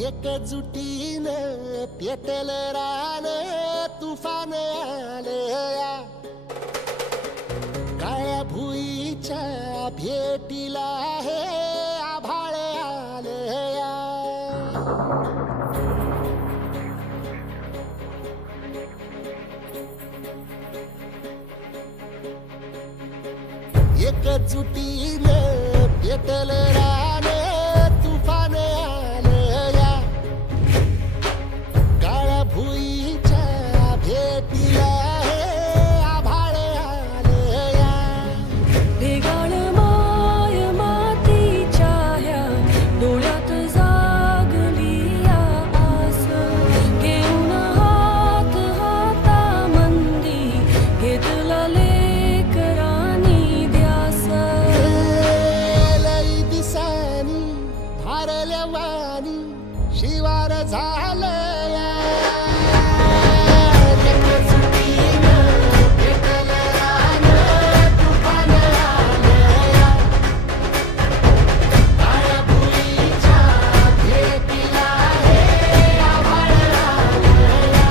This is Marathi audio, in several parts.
एकजुटीनं पेटल रान तुफान आलया काळ्या भुईच्या भेटीला हे आभाळ आलया एकजुटीनं पेटल रान तुफान आलया काळ्या भुईच्या भेटीला हे आभाळ आलया भेगाळ माय मातीच्या ह्या डोळ्यात जागली या आस घेऊन हात हातामंदी घेतला लेकरांनी ध्यास लई दिसानी भारल्या वाणी शिवार झालया एकजुटीनं पेटल रान तुफान आलया काळ्या भुईच्या भेटीला हे आभाळ आलया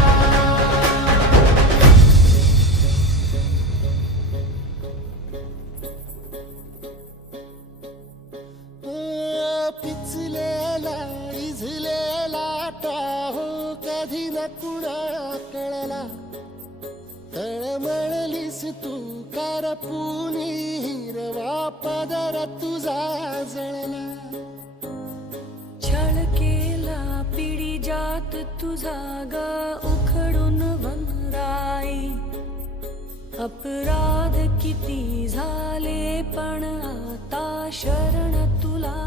पिचलेला इझलेला टाहो कधी न कुणा कळला तळमळलीस तू करपुनी हिरवा पदर तुझा जळला छळ केला पिढी जात तुझा ग उखडून वनराई अपराध किती झाले पण आता शरण तुला